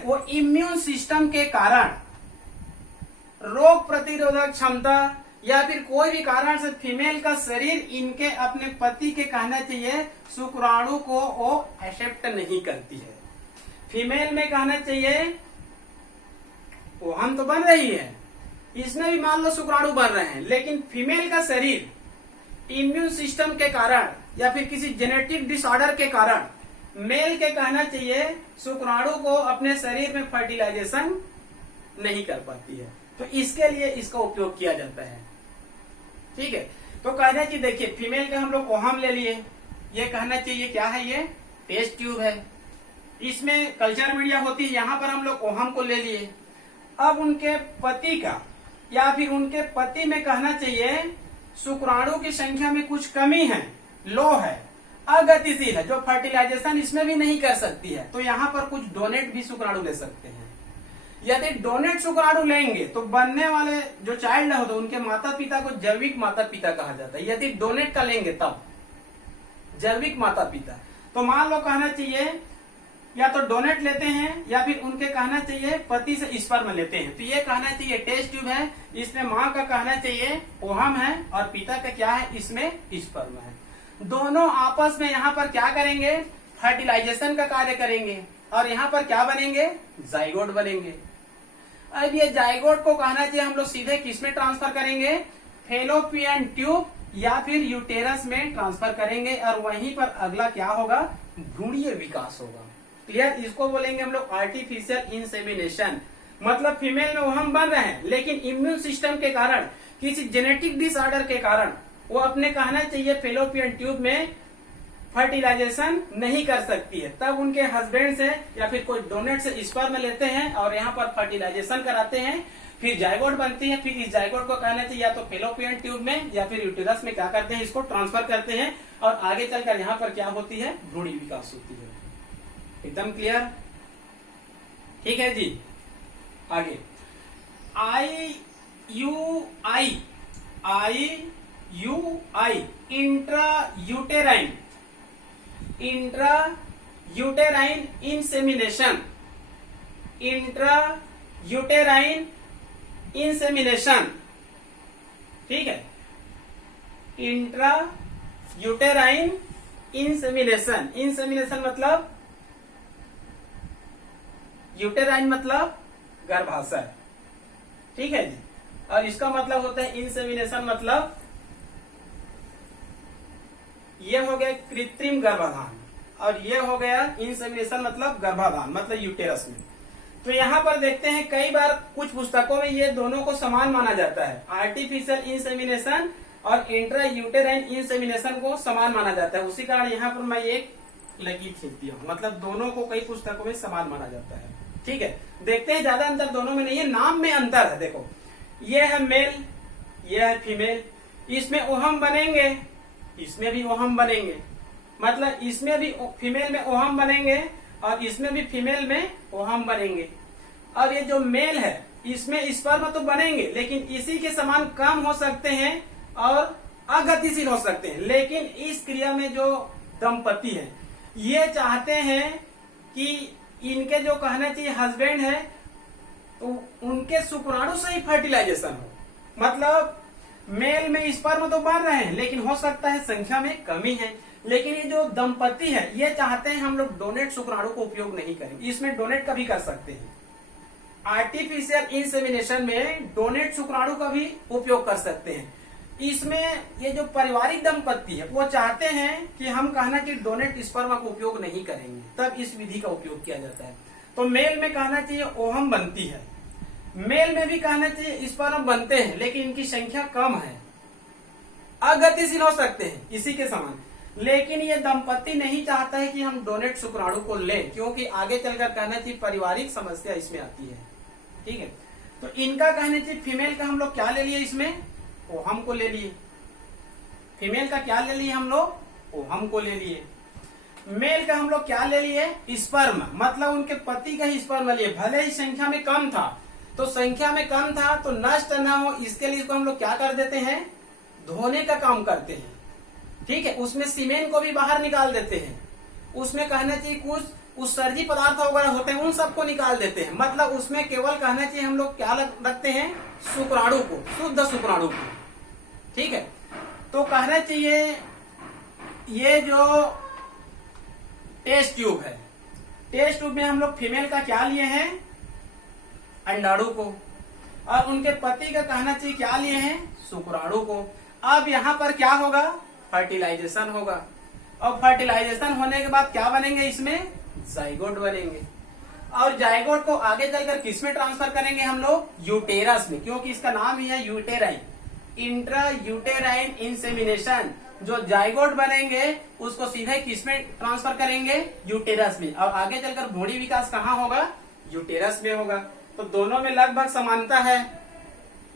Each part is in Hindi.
वो इम्यून सिस्टम के कारण रोग प्रतिरोधक क्षमता या फिर कोई भी कारण से फीमेल का शरीर इनके अपने पति के कहना चाहिए शुक्राणु को वो एक्सेप्ट नहीं करती है। फीमेल में कहना चाहिए वो हम तो बन रही है, इसमें भी मान लो शुक्राणु बन रहे हैं, लेकिन फीमेल का शरीर इम्यून सिस्टम के कारण या फिर किसी जेनेटिक डिसऑर्डर के कारण मेल के कहना चाहिए शुक्राणु को अपने शरीर में फर्टिलाइजेशन नहीं कर पाती है, तो इसके लिए इसका उपयोग किया जाता है। ठीक है, तो कहना चाहिए देखिए फीमेल का हम लोग ओहम ले लिए, ये कहना चाहिए क्या है, ये टेस्ट ट्यूब है, इसमें कल्चर मीडिया होती है, यहाँ पर हम लोग ओहम को ले लिए। अब उनके पति का या फिर उनके पति में कहना चाहिए शुक्राणु की संख्या में कुछ कमी है, लो है, अगतिशील है, जो फर्टिलाइजेशन इसमें भी नहीं कर सकती है, तो यहाँ पर कुछ डोनेट भी शुक्राणु ले सकते हैं। यदि डोनेट शुक्राणु लेंगे तो बनने वाले जो चाइल्ड होते उनके माता पिता को जैविक माता पिता कहा जाता है। यदि डोनेट का लेंगे तब जैविक माता पिता, तो मान लो कहना चाहिए या तो डोनेट लेते हैं या फिर उनके कहना चाहिए पति से स्पर्म लेते हैं, तो ये कहना चाहिए टेस्ट ट्यूब है, इसमें माँ का कहना चाहिए ओहम है और पिता का क्या है, इसमें स्पर्म है। दोनों आपस में यहाँ पर क्या करेंगे, फर्टिलाइजेशन का कार्य करेंगे और यहाँ पर क्या बनेंगे, जाइगोट बनेंगे। अब ये जाइगोट को कहना चाहिए हम लोग सीधे किसमें ट्रांसफर करेंगे, फेलोपियन ट्यूब या फिर यूटेरस में ट्रांसफर करेंगे और वहीं पर अगला क्या होगा, भ्रूणीय विकास होगा। क्लियर, इसको बोलेंगे हम लोग आर्टिफिशियल इंसेमिनेशन। मतलब फीमेल में ओहम बन रहे हैं लेकिन इम्यून सिस्टम के कारण किसी जेनेटिक डिसऑर्डर के कारण वो अपने कहना चाहिए फेलोपियन ट्यूब में फर्टिलाइजेशन नहीं कर सकती है, तब उनके हस्बैंड से या फिर कोई डोनेट से स्पर्म लेते हैं और यहाँ पर फर्टिलाइजेशन कराते हैं, फिर जाइगोट बनती है। फिर इस जाइगोट को कहना चाहिए या तो फेलोपियन ट्यूब में या फिर यूटेरस में क्या करते हैं, इसको ट्रांसफर करते हैं और आगे चलकर यहाँ पर क्या होती है, भ्रूणी विकास होती है। एकदम क्लियर, ठीक है जी। आगे IUI इंट्रायूटेराइन इंसेमिनेशन, ठीक है, इंट्रायूटेराइन इंसेमिनेशन मतलब यूटेराइन मतलब गर्भाशय, ठीक है जी, और इसका मतलब होता है इंसेमिनेशन मतलब ये हो गया कृत्रिम गर्भाधान और ये हो गया इंसेमिनेशन मतलब गर्भाधान मतलब यूटेरस में। तो यहाँ पर देखते हैं कई बार कुछ पुस्तकों में ये दोनों को समान माना जाता है, आर्टिफिशियल इंसेमिनेशन और इंट्रा यूटेराइन इंसेमिनेशन को समान माना जाता है, उसी कारण यहाँ पर मैं एक लकीर खींच दिया हूँ, मतलब दोनों को कई पुस्तकों में समान माना जाता है। ठीक है, देखते हैं ज्यादा अंतर दोनों में नहीं है, नाम में अंतर है। देखो ये है मेल, ये है फीमेल, इसमें ओहम बनेंगे, इसमें भी ओहम बनेंगे, मतलब इसमें भी फीमेल में ओहम बनेंगे और इसमें भी फीमेल में ओहम बनेंगे। और ये जो मेल है इसमें स्पर्म तो बनेंगे लेकिन इसी के समान कम हो सकते हैं और अगतिशील हो सकते हैं, लेकिन इस क्रिया में जो दंपति है ये चाहते हैं कि इनके जो कहना चाहिए हस्बैंड है तो उनके शुक्राणु से ही फर्टिलाइजेशन हो, मतलब मेल में स्पर्म तो बन रहे हैं लेकिन हो सकता है संख्या में कमी है, लेकिन ये जो दंपति है ये चाहते हैं हम लोग डोनेट शुक्राणु को उपयोग नहीं करें, इसमें डोनेट का भी कर सकते हैं। आर्टिफिशियल इंसेमिनेशन में डोनेट शुक्राणु का भी उपयोग कर सकते हैं। इसमें ये जो पारिवारिक दंपति है वो चाहते हैं कि हम कहना कि डोनेट स्पर्म का उपयोग नहीं करेंगे, तब इस विधि का उपयोग किया जाता है। तो मेल में कहना चाहिए ओहम बनती है, मेल में भी कहना चाहिए स्पर्म बनते हैं लेकिन इनकी संख्या कम है, अगतिशील हो सकते हैं इसी के समान, लेकिन ये दंपति नहीं चाहता है कि हम डोनेट शुक्राणु को लें क्योंकि आगे चलकर कहना चाहिए पारिवारिक समस्या इसमें आती है। ठीक है, तो इनका कहना चाहिए फीमेल का हम लोग क्या ले लिए, इसमें ओहम को ले लिए, फीमेल का क्या ले लिए हम लोग, ओहम को ले लिए। मेल का हम लोग क्या ले लिए, स्पर्म, मतलब उनके पति का ही स्पर्म लिए, भले ही संख्या में कम था, तो संख्या में कम था तो नष्ट ना हो इसके लिए इसको हम लोग क्या कर देते हैं, धोने का काम करते हैं। ठीक है, उसमें सीमेन को भी बाहर निकाल देते हैं, उसमें कहना चाहिए कुछ उत्सर्जी पदार्थ वगैरह होते हैं उन सबको निकाल देते हैं। मतलब उसमें केवल कहना चाहिए हम लोग क्या रखते हैं, शुक्राणु को, शुद्ध शुक्राणु को। ठीक है, तो कहना चाहिए ये जो टेस्ट ट्यूब है, टेस्ट ट्यूब में हम लोग फीमेल का क्या लिए हैं, अंडाणु को, और उनके पति का कहना चाहिए क्या लिए हैं, शुक्राणु को। अब यहाँ पर क्या होगा, फर्टिलाइजेशन होगा, और फर्टिलाइजेशन होने के बाद क्या बनेंगे, इसमें जाइगोट बनेंगे। और जाइगोट को आगे चलकर किस में ट्रांसफर करेंगे हम लोग, यूटेरस में, क्योंकि इसका नाम ही है यूटेराइन, इंट्रा यूटेराइन इंसेमिनेशन। जो जाइगोट बनेंगे उसको सीधे किस में ट्रांसफर करेंगे, यूटेरस में, और आगे चलकर भ्रूणी विकास कहाँ होगा, यूटेरस में होगा। तो दोनों में लगभग समानता है,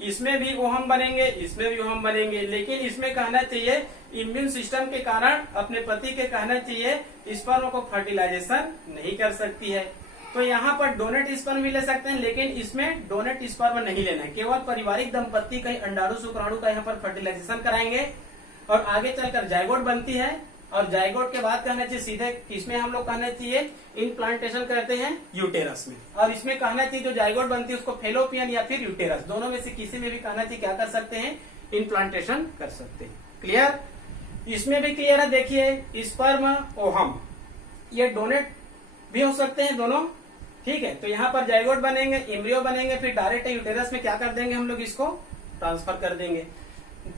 इसमें भी ओहम बनेंगे, इसमें भी ओहम बनेंगे, लेकिन इसमें कहना चाहिए इम्यून सिस्टम के कारण अपने पति के कहना चाहिए स्पर्म को फर्टिलाइजेशन नहीं कर सकती है। तो यहाँ पर डोनेट स्पर्म भी ले सकते हैं, लेकिन इसमें डोनेट स्पर्म नहीं लेना है, केवल पारिवारिक दंपत्ति का अंडाणु शुक्राणु का यहाँ पर फर्टिलाइजेशन कराएंगे, और आगे चलकर जाइगोट बनती है, और जाइगोट के बाद कहना चाहिए सीधे किसमें हम लोग कहना चाहिए, इम्प्लांटेशन करते हैं यूटेरस में। और इसमें कहना चाहिए जो जाइगोट बनती है उसको फेलोपियन या फिर यूटेरस, दोनों में से किसी में भी कहना चाहिए क्या कर सकते हैं, इम्प्लांटेशन कर सकते हैं। क्लियर, इसमें भी क्लियर है। देखिए स्पर्म ओहम ये डोनेट भी हो सकते हैं दोनों, ठीक है। तो यहाँ पर जाइगोट बनेंगे, एम्ब्रियो बनेंगे, फिर डायरेक्ट यूटेरस में क्या कर देंगे हम लोग, इसको ट्रांसफर कर देंगे।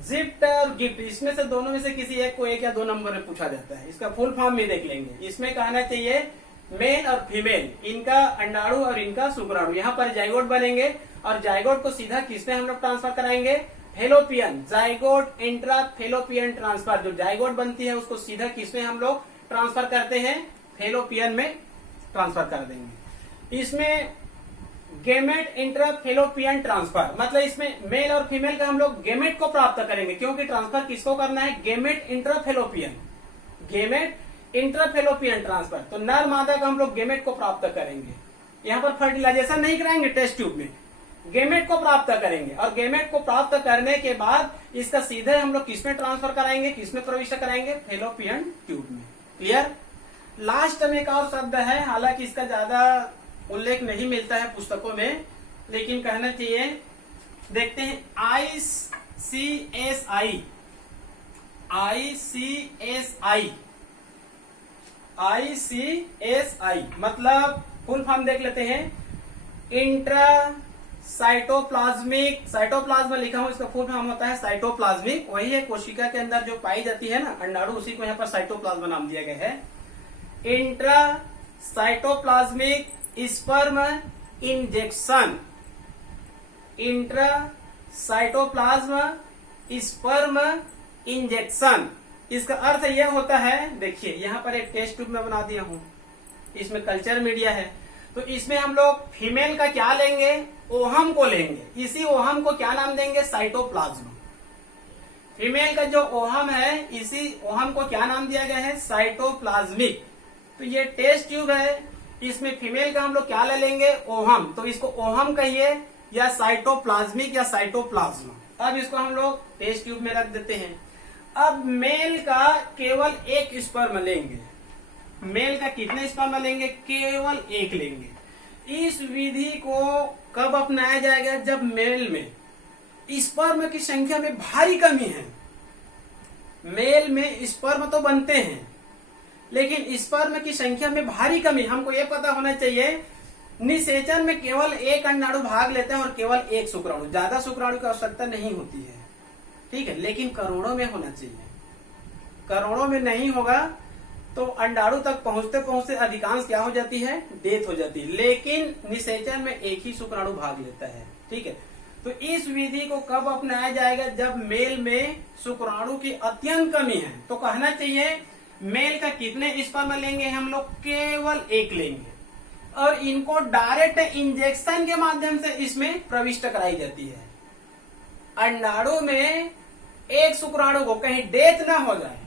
जिप्ट और गिफ्ट, इसमें से दोनों में से किसी एक को 1 या 2 नंबर में पूछा जाता है, इसका फुल फॉर्म भी देख लेंगे। इसमें कहना चाहिए मेल और फीमेल, इनका अंडाणु और इनका शुक्राणु, यहाँ पर जाइगोट बनेंगे, और जाइगोट को सीधा किसमें हम लोग ट्रांसफर कराएंगे, fallopian, zygote intra fallopian transfer. जो जाइगोट बनती है उसको सीधा किसमें हम लोग ट्रांसफर करते हैं, फेलोपियन में ट्रांसफर कर देंगे। इसमें गेमेट इंट्रा फेलोपियन ट्रांसफर, मतलब इसमें मेल और फीमेल का हम लोग गेमेट को प्राप्त करेंगे, क्योंकि ट्रांसफर किसको करना है, gamete intra fallopian, gamete intra fallopian transfer. तो नर मादा का हम लोग गेमेट को प्राप्त करेंगे, यहाँ पर फर्टिलाइजेशन नहीं कराएंगे, टेस्ट ट्यूब में गेमेट को प्राप्त करेंगे, और गेमेट को प्राप्त करने के बाद इसका सीधे हम लोग किसमें ट्रांसफर कराएंगे, किसमें प्रविष्ट कराएंगे, फेलोपियन ट्यूब में। क्लियर। लास्ट में एक और शब्द है, हालांकि इसका ज्यादा उल्लेख नहीं मिलता है पुस्तकों में, लेकिन कहना चाहिए, देखते हैं ICSI, ICSI मतलब फुल फॉर्म देख लेते हैं, इंट्रा साइटोप्लाज्मिक, साइटोप्लाज्म लिखा हूं, इसका फुल फॉर्म होता है साइटोप्लाज्मिक, वही है कोशिका के अंदर जो पाई जाती है ना अंडाणु, उसी को यहाँ पर साइटोप्लाज्म नाम दिया गया है। Intra cytoplasmic sperm injection, intra cytoplasm sperm injection, इसका अर्थ यह होता है, देखिए यहाँ पर एक टेस्ट ट्यूब में बना दिया हूं, इसमें कल्चर मीडिया है, तो इसमें हम लोग फीमेल का क्या लेंगे, ओहम को लेंगे, इसी ओहम को क्या नाम देंगे, साइटोप्लाज्म। फीमेल का जो ओहम है, इसी ओहम को क्या नाम दिया गया है, साइटोप्लाज्मिक। तो ये टेस्ट ट्यूब है, इसमें फीमेल का हम लोग क्या ले लेंगे, ओहम, तो इसको ओहम कहिए या साइटोप्लाज्मिक या साइटोप्लाज्म। अब इसको हम लोग टेस्ट ट्यूब में रख देते हैं। अब मेल का केवल एक स्पर्म लेंगे, मेल का कितने स्पर्म लेंगे, केवल एक लेंगे। इस विधि को कब अपनाया जाएगा, जब मेल में स्पर्म की संख्या में भारी कमी है। मेल में स्पर्म तो बनते हैं, लेकिन स्पर्म की संख्या में भारी कमी, हमको ये पता होना चाहिए निषेचन में केवल एक अंडाणु भाग लेता है और केवल एक शुक्राणु, ज्यादा शुक्राणु की आवश्यकता नहीं होती है, ठीक है, लेकिन करोड़ों में होना चाहिए। करोड़ों में नहीं होगा तो अंडाणु तक पहुंचते पहुंचते अधिकांश क्या हो जाती है, डेथ हो जाती है, लेकिन निषेचन में एक ही शुक्राणु भाग लेता है, ठीक है। तो इस विधि को कब अपनाया जाएगा, जब मेल में शुक्राणु की अत्यंत कमी है। तो कहना चाहिए मेल का कितने स्पर्म लेंगे हम लोग, केवल एक लेंगे, और इनको डायरेक्ट इंजेक्शन के माध्यम से इसमें प्रविष्ट कराई जाती है। अंडाणु में एक शुक्राणु को कहीं डेथ ना हो जाए,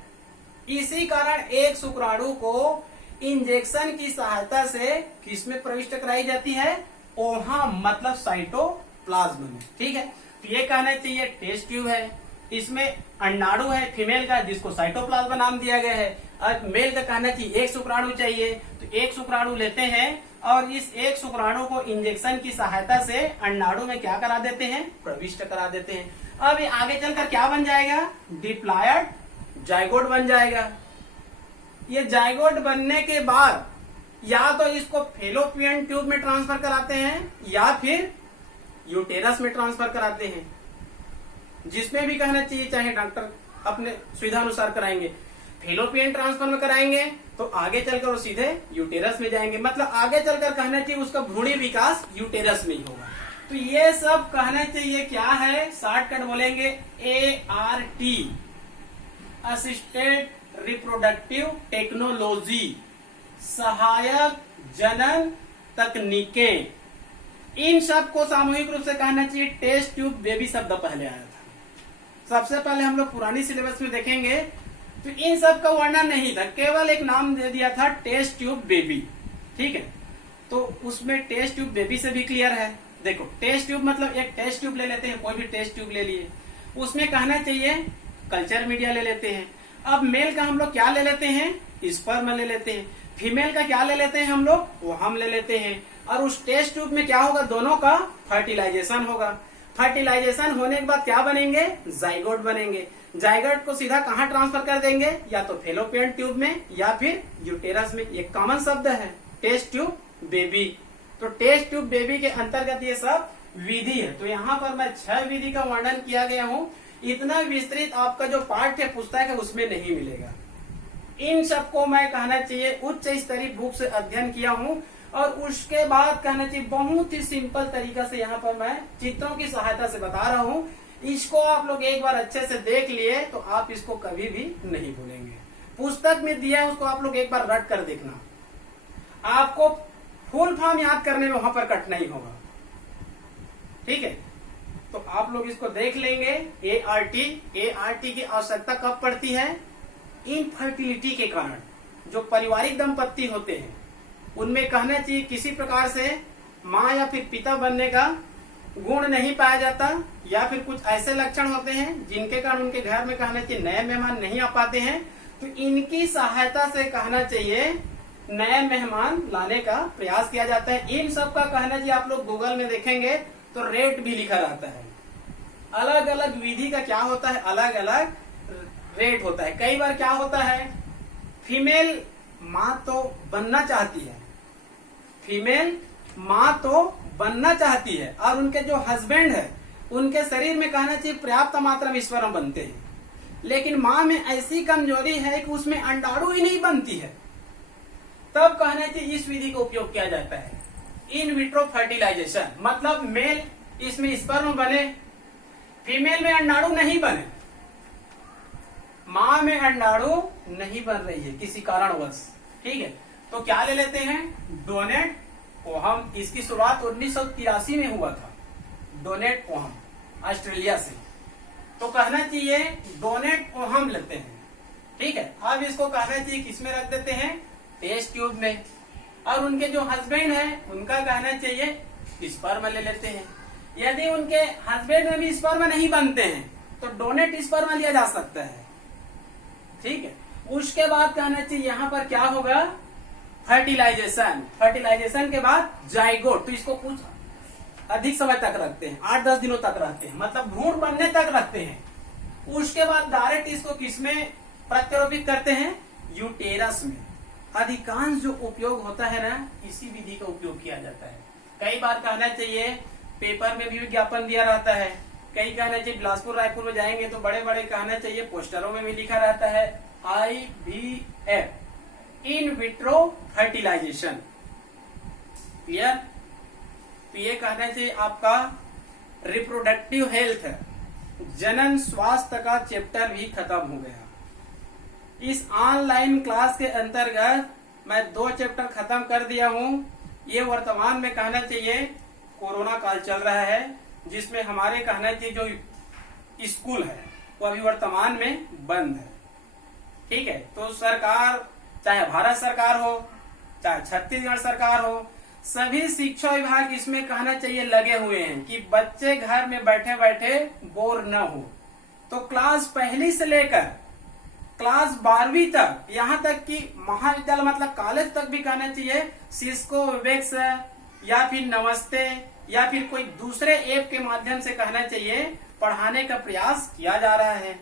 इसी कारण एक शुक्राणु को इंजेक्शन की सहायता से किसमें प्रविष्ट कराई जाती है, ओहम मतलब साइटोप्लाज्म में, ठीक है। तो ये कहना चाहिए टेस्ट ट्यूब है, इसमें अंडाणु है फीमेल का, जिसको साइटोप्लाज्म नाम दिया गया है। अब मेल का कहना चाहिए एक शुक्राणु चाहिए, तो एक शुक्राणु लेते हैं और इस एक शुक्राणु को इंजेक्शन की सहायता से अंडाणु में क्या करा देते हैं, प्रविष्ट करा देते हैं। अब ये आगे चलकर क्या बन जाएगा, डिप्लॉयड जाइगोट बन जाएगा। ये जाइगोट बनने के बाद या तो इसको फेलोपियन ट्यूब में ट्रांसफर कराते हैं या फिर यूटेरस में ट्रांसफर कराते हैं, जिसमें भी कहना चाहिए, चाहे डॉक्टर अपने सुविधा अनुसार कराएंगे। फेलोपियन ट्रांसफर में कराएंगे तो आगे चलकर वो सीधे यूटेरस में जाएंगे, मतलब आगे चलकर कहना चाहिए उसका भ्रूणी विकास यूटेरस में ही होगा। तो ये सब कहना चाहिए क्या है, शॉर्टकट बोलेंगे ART, असिस्टेड रिप्रोडक्टिव टेक्नोलॉजी, सहायक जनन तकनीकें। इन सब को सामूहिक रूप से कहना चाहिए टेस्ट ट्यूब बेबी शब्द पहले आया था। सबसे पहले हम लोग पुरानी सिलेबस में देखेंगे तो इन सब का वर्णन नहीं था, केवल एक नाम दे दिया था टेस्ट ट्यूब बेबी। ठीक है, तो उसमें टेस्ट ट्यूब बेबी से भी क्लियर है। देखो टेस्ट ट्यूब मतलब एक टेस्ट ट्यूब ले लेते हैं, कोई भी टेस्ट ट्यूब ले लिए, उसमें कहना चाहिए कल्चर मीडिया ले लेते हैं। अब मेल का हम लोग क्या ले लेते हैं, स्पर्म ले लेते हैं। फीमेल का क्या ले लेते हैं हम लोग, वो हम ले लेते हैं। और उस टेस्ट ट्यूब में क्या होगा, दोनों का फर्टिलाइजेशन होगा। फर्टिलाइजेशन होने के बाद क्या बनेंगे, जाइगोट बनेंगे। जाइगोट को सीधा कहाँ ट्रांसफर कर देंगे, या तो फेलोपियन ट्यूब में या फिर यूटेरस में। ये कॉमन शब्द है टेस्ट ट्यूब बेबी। तो टेस्ट ट्यूब बेबी के अंतर्गत ये सब विधि है। तो यहाँ पर मैं 6 विधि का वर्णन किया गया हूँ। इतना विस्तृत आपका जो पाठ्य पुस्तक है उसमें नहीं मिलेगा। इन सबको मैं कहना चाहिए उच्च स्तरीय बुक से अध्ययन किया हूँ, और उसके बाद कहना चाहिए बहुत ही सिंपल तरीका से यहाँ पर मैं चित्रों की सहायता से बता रहा हूँ। इसको आप लोग एक बार अच्छे से देख लिए तो आप इसको कभी भी नहीं भूलेंगे। पुस्तक में दिया है उसको आप लोग एक बार रट कर देखना, आपको फुल फॉर्म याद करने में वहां पर कठिनाई होगा। ठीक है, तो आप लोग इसको देख लेंगे। ART की आवश्यकता कब पड़ती है, इनफर्टिलिटी के कारण। जो पारिवारिक दंपत्ति होते हैं उनमें कहना चाहिए किसी प्रकार से माँ या फिर पिता बनने का गुण नहीं पाया जाता, या फिर कुछ ऐसे लक्षण होते हैं जिनके कारण उनके घर में कहना चाहिए नए मेहमान नहीं आ पाते हैं। तो इनकी सहायता से कहना चाहिए नए मेहमान लाने का प्रयास किया जाता है। इन सब का कहना चाहिए आप लोग गूगल में देखेंगे तो रेट भी लिखा रहता है। अलग अलग विधि का क्या होता है, अलग अलग रेट होता है। कई बार क्या होता है, फीमेल माँ तो बनना चाहती है, फीमेल माँ तो बनना चाहती है, और उनके जो हस्बैंड है उनके शरीर में कहना चाहिए पर्याप्त मात्रा में स्पर्म बनते हैं, लेकिन माँ में ऐसी कमजोरी है कि उसमें अंडाणु ही नहीं बनती है। तब कहना चाहिए इस विधि का उपयोग किया जाता है, इन विट्रो फर्टिलाइजेशन। मतलब मेल इसमें स्पर्म बने, फीमेल में अंडाणु नहीं बने, माँ में अंडाणु नहीं बन रही है किसी कारणवश। ठीक है, तो क्या ले लेते हैं, डोनेट ओहम। इसकी शुरुआत 1983 में हुआ था, डोनेट ओहम ऑस्ट्रेलिया से। तो कहना चाहिए डोनेट ओहम लेते हैं। ठीक है, अब इसको कहना चाहिए किसमें रख देते हैं, टेस्ट ट्यूब में। और उनके जो हस्बैंड है उनका कहना चाहिए स्पर्म ले लेते हैं। यदि उनके हस्बैंड में भी स्पर्म नहीं बनते हैं तो डोनेट स्पर्म लिया जा सकता है। ठीक है, उसके बाद कहना चाहिए यहाँ पर क्या होगा, फर्टिलाइजेशन। फर्टिलाइजेशन के बाद जाइगोट। तो इसको कुछ अधिक समय तक रखते हैं, 8-10 दिनों तक रहते हैं, मतलब भ्रूण बनने तक रखते हैं। उसके बाद डायरेक्ट इसको किसमें प्रत्यारोपित करते हैं, यूटेरस में। अधिकांश जो उपयोग होता है ना, इसी विधि का उपयोग किया जाता है। कई बार कहना चाहिए पेपर में भी विज्ञापन दिया रहता है, कई कहना चाहिए बिलासपुर रायपुर में जाएंगे तो बड़े बड़े कहना चाहिए पोस्टरों में भी लिखा रहता है IVF, in vitro fertilisation. Clear. तो ये कहना चाहिए आपका रिप्रोडक्टिव हेल्थ, जनन स्वास्थ्य का चैप्टर भी खत्म हो गया। इस ऑनलाइन क्लास के अंतर्गत मैं 2 चैप्टर खत्म कर दिया हूँ। ये वर्तमान में कहना चाहिए कोरोना काल चल रहा है, जिसमें हमारे कहना चाहिए जो स्कूल है वो अभी वर्तमान में बंद है। ठीक है, तो सरकार, चाहे भारत सरकार हो चाहे छत्तीसगढ़ सरकार हो, सभी शिक्षा विभाग इसमें कहना चाहिए लगे हुए हैं कि बच्चे घर में बैठे बैठे बोर न हो। तो क्लास पहली से लेकर क्लास 12वीं तक, यहाँ तक कि महाविद्यालय मतलब कॉलेज तक भी कहना चाहिए सिस्को, वेबएक्स या फिर नमस्ते या फिर कोई दूसरे ऐप के माध्यम से कहना चाहिए पढ़ाने का प्रयास किया जा रहा है।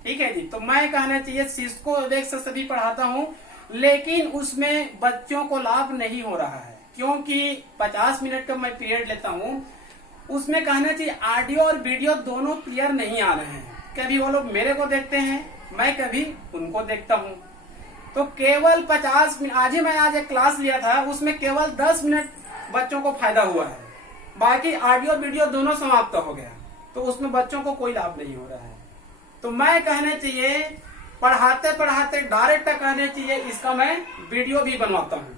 ठीक है जी। तो मैं कहना चाहिए सिस्को, वेबएक्स से सभी पढ़ाता हूँ, लेकिन उसमें बच्चों को लाभ नहीं हो रहा है, क्योंकि 50 मिनट का मैं पीरियड लेता हूँ। उसमें कहना चाहिए ऑडियो और वीडियो दोनों क्लियर नहीं आ रहे हैं। कभी वो लोग मेरे को देखते हैं, मैं कभी उनको देखता हूँ। तो केवल 50 मिनट, आज एक क्लास लिया था, उसमें केवल 10 मिनट बच्चों को फायदा हुआ है, बाकी ऑडियो वीडियो दोनों समाप्त हो गया। तो उसमें बच्चों को कोई लाभ नहीं हो रहा है। तो मैं कहना चाहिए पढ़ाते पढ़ाते डायरेक्ट कहना चाहिए इसका मैं वीडियो भी बनवाता हूँ।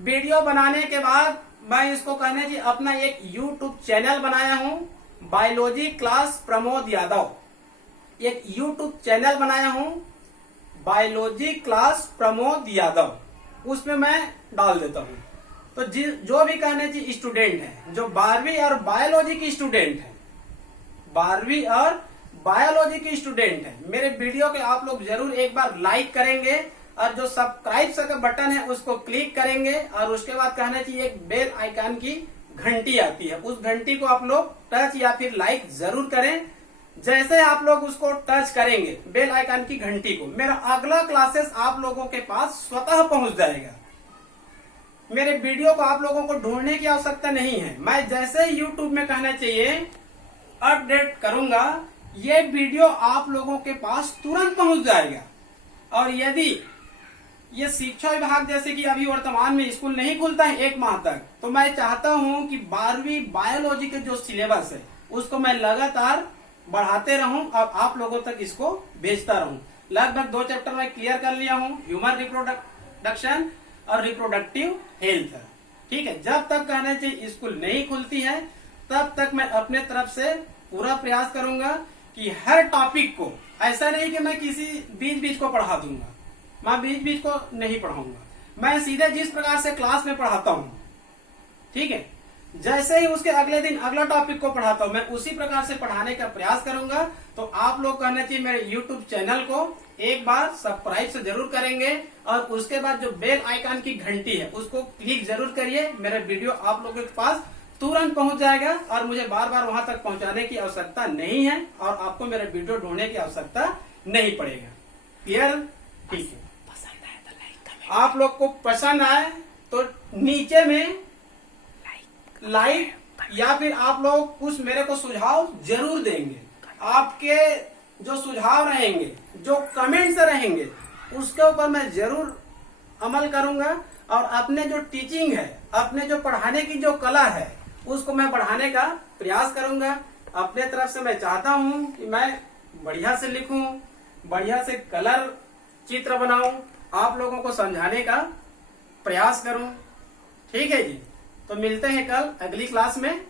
वीडियो बनाने के बाद मैं इसको कहना चाहिए अपना एक यूट्यूब चैनल बनाया हूँ, बायोलॉजी क्लास प्रमोद यादव। एक यूट्यूब चैनल बनाया हूँ बायोलॉजी क्लास प्रमोद यादव, उसमें मैं डाल देता हूँ। तो जो भी कहने चाहिए स्टूडेंट है, जो 12वीं और बायोलॉजी की स्टूडेंट है, 12वीं और बायोलॉजी की स्टूडेंट है, मेरे वीडियो के आप लोग जरूर एक बार लाइक करेंगे और जो सब्सक्राइब का बटन है उसको क्लिक करेंगे और उसके बाद कहना चाहिए एक बेल आइकन की घंटी आती है, उस घंटी को आप लोग टच या फिर लाइक जरूर करें। जैसे आप लोग उसको टच करेंगे बेल आइकन की घंटी को, मेरा अगला क्लासेस आप लोगों के पास स्वतः पहुंच जाएगा। मेरे वीडियो को आप लोगों को ढूंढने की आवश्यकता नहीं है। मैं जैसे ही यूट्यूब में कहना चाहिए अपडेट करूंगा, ये वीडियो आप लोगों के पास तुरंत पहुंच जाएगा। और यदि ये शिक्षा विभाग जैसे कि अभी वर्तमान में स्कूल नहीं खुलता है 1 माह तक, तो मैं चाहता हूं कि 12वीं बायोलॉजी के जो सिलेबस है उसको मैं लगातार बढ़ाते रहूं और आप लोगों तक इसको भेजता रहूं। लगभग 2 चैप्टर में क्लियर कर लिया हूं, ह्यूमन रिप्रोडक्शन और रिप्रोडक्टिव हेल्थ। ठीक है, जब तक कहना चाहिए स्कूल नहीं खुलती है तब तक मैं अपने तरफ से पूरा प्रयास करूंगा कि हर टॉपिक को, ऐसा नहीं कि मैं किसी बीच को पढ़ा दूंगा, मैं बीच को नहीं पढ़ाऊंगा, मैं सीधे जिस प्रकार से क्लास में पढ़ाता हूँ, ठीक है, जैसे ही उसके अगले दिन अगला टॉपिक को पढ़ाता हूँ मैं उसी प्रकार से पढ़ाने का प्रयास करूंगा। तो आप लोग कहना चाहिए मेरे यूट्यूब चैनल को एक बार सब्सक्राइब से जरूर करेंगे और उसके बाद जो बेल आइकन की घंटी है उसको क्लिक जरूर करिए। मेरा वीडियो आप लोगों के पास तुरंत पहुंच जाएगा और मुझे बार बार वहां तक पहुंचाने की आवश्यकता नहीं है और आपको मेरा वीडियो ढूंढने की आवश्यकता नहीं पड़ेगा। क्लियर? ठीक है। पसंद आए तो लाइक कमेंट, आप लोग को पसंद आए तो नीचे में लाइक या फिर आप लोग कुछ मेरे को सुझाव जरूर देंगे। आपके जो सुझाव रहेंगे, जो कमेंट्स रहेंगे, उसके ऊपर मैं जरूर अमल करूंगा और अपने जो टीचिंग है, अपने जो पढ़ाने की जो कला है उसको मैं बढ़ाने का प्रयास करूंगा। अपने तरफ से मैं चाहता हूं कि मैं बढ़िया से लिखूं, बढ़िया से कलर चित्र बनाऊं, आप लोगों को समझाने का प्रयास करूं। ठीक है जी, तो मिलते हैं कल अगली क्लास में।